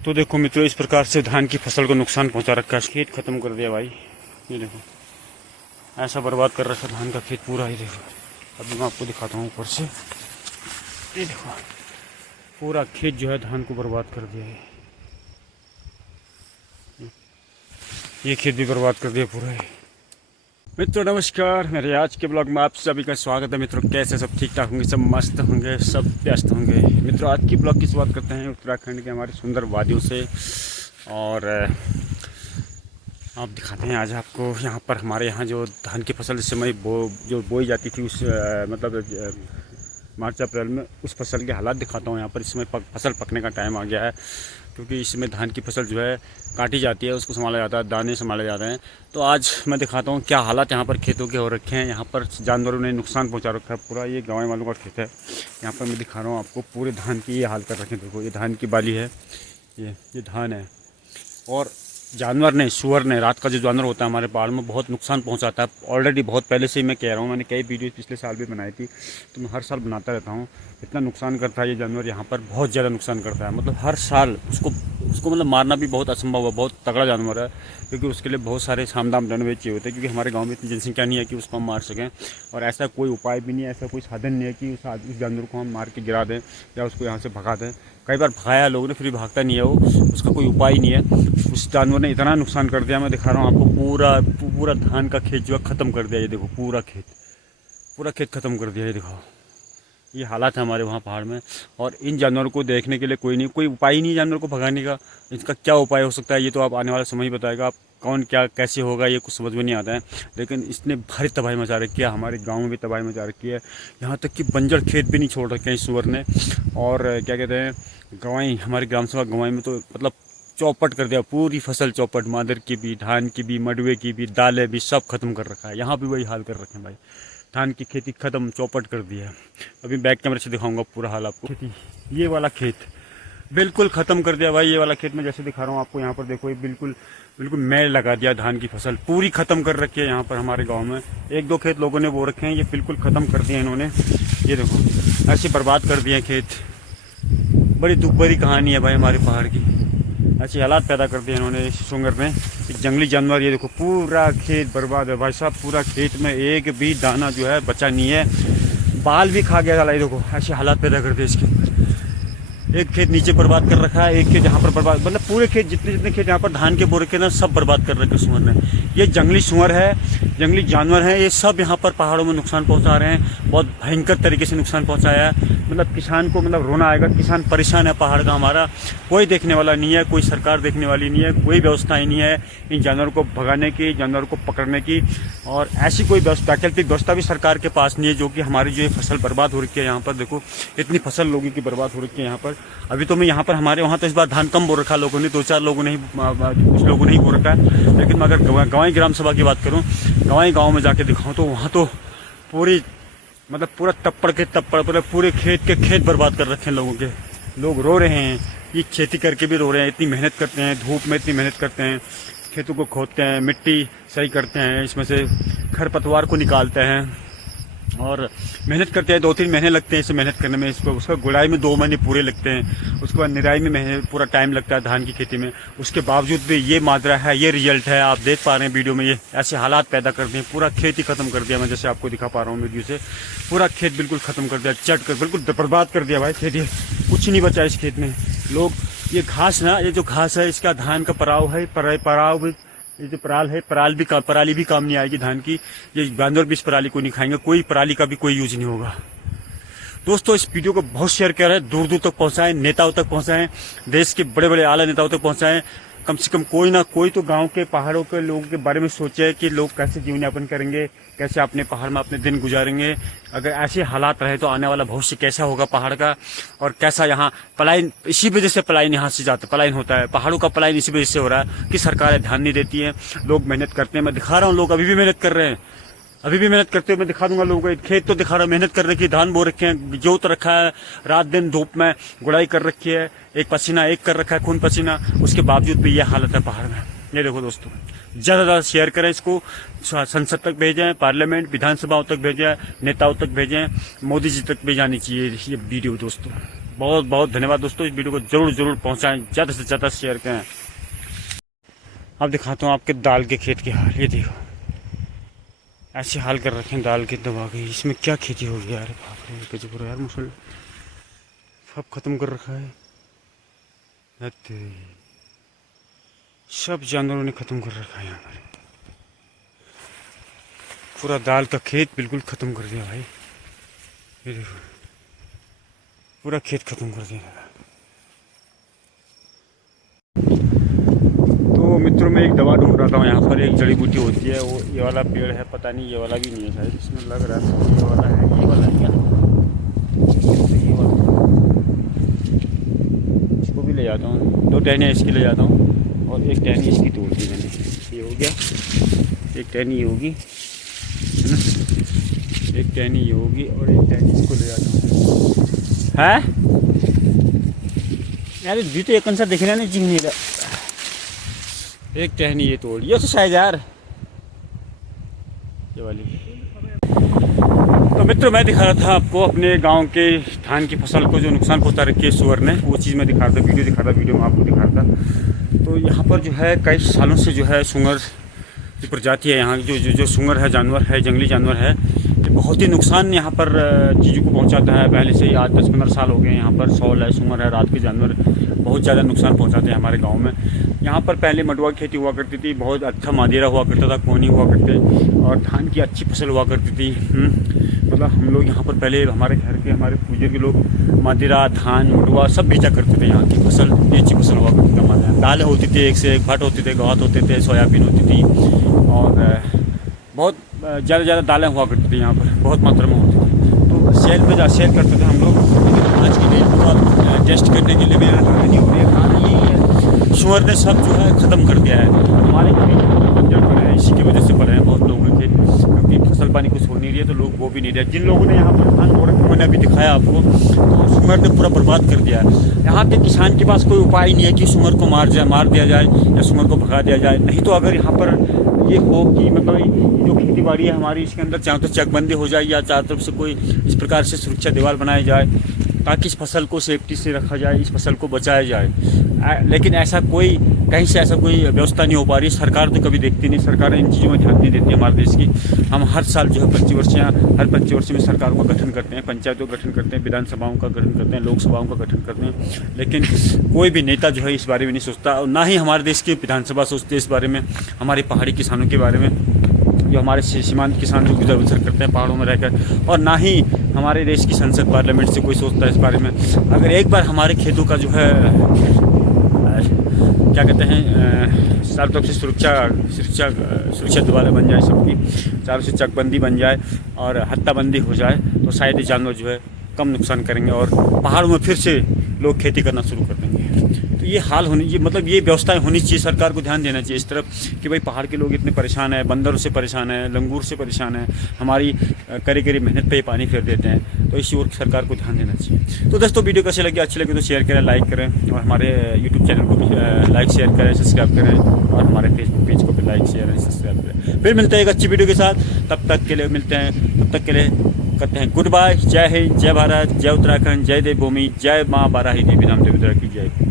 तो देखो मित्रों, इस प्रकार से धान की फसल को नुकसान पहुंचा रखा है। खेत खत्म कर दिया भाई। ये देखो ऐसा बर्बाद कर रखा धान का खेत पूरा। ही देखो, अभी मैं आपको दिखाता हूँ ऊपर से। ये देखो पूरा खेत जो है धान को बर्बाद कर दिया है। ये खेत भी बर्बाद कर दिया पूरा है। मित्रों नमस्कार, मेरे आज के ब्लॉग में आप सभी का स्वागत है। मित्रों कैसे सब ठीक ठाक होंगे, सब मस्त होंगे, सब व्यस्त होंगे। मित्रों आज की ब्लॉग की शुरुआत करते हैं उत्तराखंड के हमारी सुंदर वादियों से। और आप दिखाते हैं आज आपको यहाँ पर हमारे यहाँ जो धान की फसल इस समय जो बोई जाती थी, उस मार्च अप्रैल में, उस फसल के हालात दिखाता हूँ। यहाँ पर इस समय फसल पकने का टाइम आ गया है, क्योंकि इसमें धान की फसल जो है काटी जाती है, उसको संभाला जाता है, दाने संभाले जाते हैं। तो आज मैं दिखाता हूँ क्या हालात यहाँ पर खेतों के हो रखे हैं। यहाँ पर जानवरों ने नुकसान पहुँचा रखा है पूरा। ये गाँव वालों का खेत है। यहाँ पर मैं दिखा रहा हूँ आपको पूरे धान की ये हाल कर रखे हैं। देखो ये धान की बाली है, ये धान है। और जानवर ने, सुअर ने, रात का जो जानवर होता है हमारे पहाड़ में, बहुत नुकसान पहुंचाता है। ऑलरेडी बहुत पहले से ही मैं कह रहा हूँ, मैंने कई वीडियो पिछले साल भी बनाई थी, तो मैं हर साल बनाता रहता हूँ। इतना नुकसान करता है ये जानवर, यहाँ पर बहुत ज़्यादा नुकसान करता है। मतलब हर साल उसको मतलब मारना भी बहुत असंभव है। बहुत तगड़ा जानवर है, क्योंकि उसके लिए बहुत सारे सामदाम दंड चाहिए होते हैं, क्योंकि हमारे गाँव में इतनी जनसंख्या नहीं है कि उसको हम मार सकें। और ऐसा कोई उपाय भी नहीं है, ऐसा कोई साधन नहीं है कि उस जानवर को हम मार के गिरा दें या उसको यहाँ से भगा दें। कई बार भगाया लोगों ने, फिर भी भागता नहीं है वो, उसका कोई उपाय नहीं है। उस जानवर ने इतना नुकसान कर दिया, मैं दिखा रहा हूँ आपको। पूरा धान का खेत जो है ख़त्म कर दिया। ये देखो पूरा खेत ख़त्म कर दिया। ये दिखाओ, ये हालात है हमारे वहाँ पहाड़ में। और इन जानवरों को देखने के लिए कोई उपाय ही नहीं जानवर को भगाने का। इसका क्या उपाय हो सकता है, ये तो आप आने वाला समय ही बताएगा। आप कौन क्या कैसे होगा ये कुछ समझ में नहीं आता है। लेकिन इसने भारी तबाही मचा रखी है, हमारे गाँव में भी तबाही मचा रखी है। यहाँ तक कि बंजर खेत भी नहीं छोड़ रखे हैं इस सुअर ने। और क्या कहते हैं, गंवाई, हमारी ग्राम सभा गंवाई में तो मतलब चौपट कर दिया, पूरी फसल चौपट। मादर की भी, धान की भी, मडवे की भी, दालें भी, सब खत्म कर रखा है। यहाँ भी वही हाल कर रखे हैं भाई। धान की खेती खत्म, चौपट कर दिया है। अभी बैक कैमरे से दिखाऊंगा पूरा हाल आपको। खेती, ये वाला खेत बिल्कुल ख़त्म कर दिया भाई। ये वाला खेत में जैसे दिखा रहा हूँ आपको, यहाँ पर देखो ये बिल्कुल मैल लगा दिया। धान की फसल पूरी ख़त्म कर रखी है यहाँ पर हमारे गाँव में। एक दो खेत लोगों ने बो रखे हैं, ये बिल्कुल ख़त्म कर दिए इन्होंने। ये देखो ऐसे बर्बाद कर दिए खेत। बड़ी दुख भरी कहानी है भाई हमारे पहाड़ की। ऐसे हालात पैदा कर दिए इन्होंने, इस सुंगर ने। एक जंगली जानवर, ये देखो पूरा खेत बर्बाद है भाई साहब। पूरा खेत में एक भी दाना जो है बचा नहीं है, बाल भी खा गया साला। ये देखो ऐसे हालात पैदा कर दिए इसके ऊपर। एक खेत नीचे बर्बाद कर रखा है, एक खेत यहाँ पर बर्बाद, मतलब पूरे खेत जितने खेत यहाँ पर धान के बो रखे ना, सब बर्बाद कर रखे सुअर ने। ये जंगली सुअर है, जंगली जानवर है, ये सब यहाँ पर पहाड़ों में नुकसान पहुँचा रहे हैं। बहुत भयंकर तरीके से नुकसान पहुँचाया है। मतलब किसान को मतलब रोना आएगा। किसान परेशान है पहाड़ का हमारा। कोई देखने वाला नहीं है, कोई सरकार देखने वाली नहीं है, कोई व्यवस्था ही नहीं है इन जानवरों को भगाने की, जानवरों को पकड़ने की। और ऐसी कोई वैकल्पिक व्यवस्था भी सरकार के पास नहीं है, जो कि हमारी जो ये फसल बर्बाद हो रखी है। यहाँ पर देखो इतनी फसल लोगों की बर्बाद हो रखी है यहाँ पर। अभी तो मैं यहाँ पर, हमारे वहाँ तो इस बार धान कम बो रखा लोगों ने, 2-4 लोगों ने ही, कुछ लोगों ने ही बो रखा है। लेकिन अगर गंवाई ग्राम सभा की बात करूँ, गंवाई गाँव में जाके दिखाऊँ, तो वहाँ तो पूरा तप्पड़ के तप्पड़, पूरे खेत के खेत बर्बाद कर रखे हैं लोगों के। लोग रो रहे हैं, ये खेती करके भी रो रहे हैं। इतनी मेहनत करते हैं, धूप में इतनी मेहनत करते हैं, खेतों को खोदते हैं, मिट्टी सही करते हैं, इसमें से खरपतवार को निकालते हैं और मेहनत करते हैं। 2-3 महीने लगते हैं इसे मेहनत करने में। इसको उसका गुड़ाई में 2 महीने पूरे लगते हैं। उसके बाद निराई में पूरा टाइम लगता है धान की खेती में। उसके बावजूद भी ये माजरा है, ये रिजल्ट है। आप देख पा रहे हैं वीडियो में, ये ऐसे हालात पैदा कर दिए। पूरा खेत ही खत्म कर दिया। मैं जैसे आपको दिखा पा रहा हूँ वीडियो से, पूरा खेत बिल्कुल खत्म कर दिया, चट कर बिल्कुल बर्बाद कर दिया भाई खेत। ये कुछ नहीं बचा इस खेत में। लोग ये घास ना, ये जो घास है इसका धान का पराव है, पराव भी, ये जो पराल है, पराली भी काम नहीं आएगी धान की। ये जानवर भी इस पराली को नहीं खाएंगे, कोई पराली का भी कोई यूज नहीं होगा। दोस्तों इस वीडियो को बहुत शेयर करें, दूर दूर तक पहुंचाएं, नेताओं तक पहुंचाएं, देश के बड़े बड़े आला नेताओं तक पहुंचाएं। कम से कम कोई ना कोई तो गांव के, पहाड़ों के लोगों के बारे में सोचे कि लोग कैसे जीवन यापन करेंगे, कैसे अपने पहाड़ में अपने दिन गुजारेंगे। अगर ऐसे हालात रहे तो आने वाला भविष्य कैसा होगा पहाड़ का, और कैसा यहाँ पलायन, इसी वजह से पलायन यहाँ से पलायन होता है। पहाड़ों का पलायन इसी वजह से हो रहा है कि सरकारें ध्यान नहीं देती हैं। लोग मेहनत करते हैं, मैं दिखा रहा हूँ, लोग अभी भी मेहनत कर रहे हैं, अभी भी मेहनत करते हुए मैं दिखा दूंगा लोगों को। खेत तो दिखा रहा हूँ, मेहनत कर रखी है, धान बो रखे हैं, जोत रखा है, रात दिन धूप में गुड़ाई कर रखी है, एक पसीना एक कर रखा है, खून पसीना। उसके बावजूद भी यह हालत है पहाड़ में। ये देखो दोस्तों, ज़्यादा ज़्यादा शेयर करें इसको, संसद तक भेजें, पार्लियामेंट, विधानसभाओं तक भेजें, नेताओं तक भेजें, मोदी जी तक भी जानी चाहिए ये वीडियो दोस्तों। बहुत बहुत धन्यवाद दोस्तों। इस वीडियो को जरूर पहुंचाएं, ज़्यादा से ज़्यादा शेयर करें। अब दिखाता हूँ आपके दाल के खेत के हाल। ये देखो ऐसे हाल कर रखे हैं दाल के दबा के। इसमें क्या खेती होगी यार, बाप रे गजब यार। मुसल सब खत्म कर रखा है, सब जानवरों ने खत्म कर रखा है यहाँ पर। पूरा दाल का खेत बिल्कुल खत्म कर दिया भाई। ये देखो पूरा खेत खत्म कर दिया। तो मित्रों मैं एक दवा ढूंढ रहा था यहाँ पर। एक जड़ी बूटी होती है, वो ये वाला पेड़ है, पता नहीं ये वाला भी नहीं है शायद, इसमें लग रहा है ये वाला है। ये वाला है क्या? ये वाला इसको भी ले जाता हूँ, 2 टहनियाँ इसकी ले जाता हूँ और 1 टहनी इसकी तोड़ दी मैंने। ये हो गया, 1 टहनी ये होगी है ना, 1 टहनी ये होगी और 1 टहनी इसको ले जाता हूँ। है यार दी तो एक अंसर देखना नहीं चाहिए। 1 टहनी ये तोड़ ये तो शायद यार ये वाली। तो मित्रों मैं दिखा रहा था आपको अपने गांव के धान की फसल को जो नुकसान पहुंचा रखी है सुअर ने, वो चीज़ मैं दिखा रहा था, वीडियो में आपको दिखा रहा था। तो यहाँ पर जो है कई सालों से जो है सुअर की प्रजाति है यहाँ की, जो सुअर है, जानवर है, जंगली जानवर है, ये बहुत ही नुकसान यहाँ पर चीज़ों को पहुँचाता है। पहले से ही आज 10-15 साल हो गए यहाँ पर सौल है, सुअर है, रात के जानवर बहुत ज़्यादा नुकसान पहुँचाते हैं हमारे गाँव में। यहाँ पर पहले मडुआ खेती हुआ करती थी, बहुत अच्छा मादेरा हुआ करता था, कोनी हुआ करते और धान की अच्छी फसल हुआ करती थी। मतलब हम लोग यहाँ पर पहले हमारे घर के, हमारे पूजे के लोग मादेरा, धान, मडुआ सब बेचा करते थे। यहाँ की फसल अच्छी फसल हुआ करती थी। हमारे दालें होती थी, एक से एक भट होते थे, गवात होते थे, सोयाबीन होती थी और बहुत ज़्यादा दालें हुआ करती थी यहाँ पर, बहुत मात्रा में होती थी। तो सेल करते थे हम लोग। आज की डेट को टेस्ट करने के लिए भी नहीं हो रही है। खाना यही है, सुअर ने सब जो है ख़त्म कर दिया है। हमारे खेत बंजर पड़े हैं, इसी की वजह से पड़े हैं बहुत लोगों के, क्योंकि फसल पानी कुछ हो नहीं रही है तो लोग वो भी नहीं रहे। जिन लोगों ने यहाँ पर धान बो रखे, मैंने अभी दिखाया आपको, तो सुअर ने पूरा बर्बाद कर दिया है। यहाँ के किसान के पास कोई उपाय नहीं है कि सुअर को मार दिया जाए या सुअर को भगा दिया जाए। नहीं तो अगर यहाँ पर ये हो कि मतलब जो खेती बाड़ी है हमारी, इसके अंदर चारों तरफ चकबंदी हो जाए या चारों तरफ से कोई इस प्रकार से सुरक्षा दीवार बनाई जाए ताकि इस फसल को सेफ्टी से रखा जाए, इस फसल को बचाया जाए। लेकिन ऐसा कोई कहीं से ऐसा कोई व्यवस्था नहीं हो पा रही। सरकार तो कभी देखती नहीं, सरकार इन चीज़ों में ध्यान नहीं देती हमारे देश की। हम हर साल जो है 25 वर्षियाँ, हर 25 वर्ष में सरकार का गठन करते हैं, पंचायतों का गठन करते हैं, विधानसभाओं का गठन करते हैं, लोकसभाओं का गठन करते हैं, लेकिन कोई भी नेता जो है इस बारे में नहीं सोचता। और ना ही हमारे देश की विधानसभा सोचती है इस बारे में, हमारे पहाड़ी किसानों के बारे में, जो हमारे सीमांत किसान जो गुजर बसर करते हैं पहाड़ों में रहकर। और ना ही हमारे देश की संसद पार्लियामेंट से कोई सोचता है इस बारे में। अगर एक बार हमारे खेतों का जो है क्या कहते हैं, चारों तरफ से सुरक्षा दोबारा बन जाए, सबकी चारों से चकबंदी बन जाए और हत्ताबंदी हो जाए, तो शायद ये जानवर जो है कम नुकसान करेंगे और पहाड़ों में फिर से लोग खेती करना शुरू कर देंगे। तो ये हाल होनी, ये मतलब ये व्यवस्थाएं होनी चाहिए। सरकार को ध्यान देना चाहिए इस तरफ कि भाई पहाड़ के लोग इतने परेशान हैं, बंदरों से परेशान हैं, लंगूर से परेशान हैं, हमारी करी मेहनत पे ही पानी फेर देते हैं। तो इसी ओर सरकार को ध्यान देना चाहिए। तो दोस्तों वीडियो कैसे लगे, अच्छी लगे तो शेयर करें, लाइक करें और हमारे यूट्यूब चैनल को भी लाइक शेयर करें, सब्सक्राइब करें और हमारे फेसबुक पेज को भी लाइक शेयर सब्सक्राइब करें। फिर मिलते हैं एक अच्छी वीडियो के साथ, तब तक के लिए मिलते हैं, तब तक के लिए कहते हैं गुड बाय। जय हिंद, जय भारत, जय उत्तराखंड, जय देवभूमि, जय माँ बाराही देवी, रामदेव की जय।